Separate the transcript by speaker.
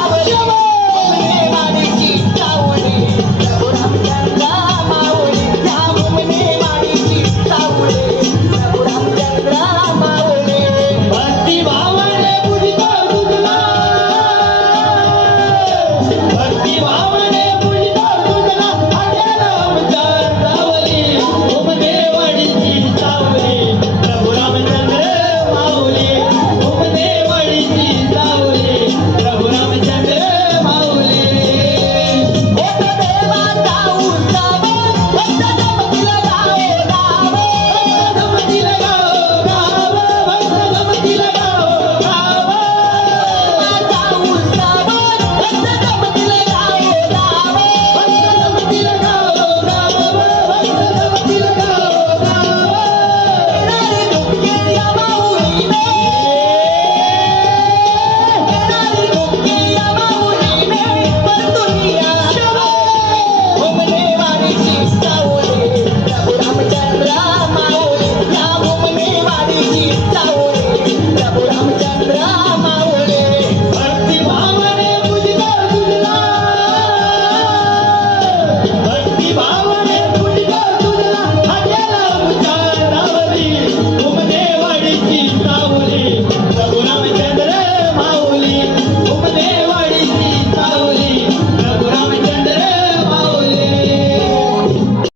Speaker 1: 好朋友们。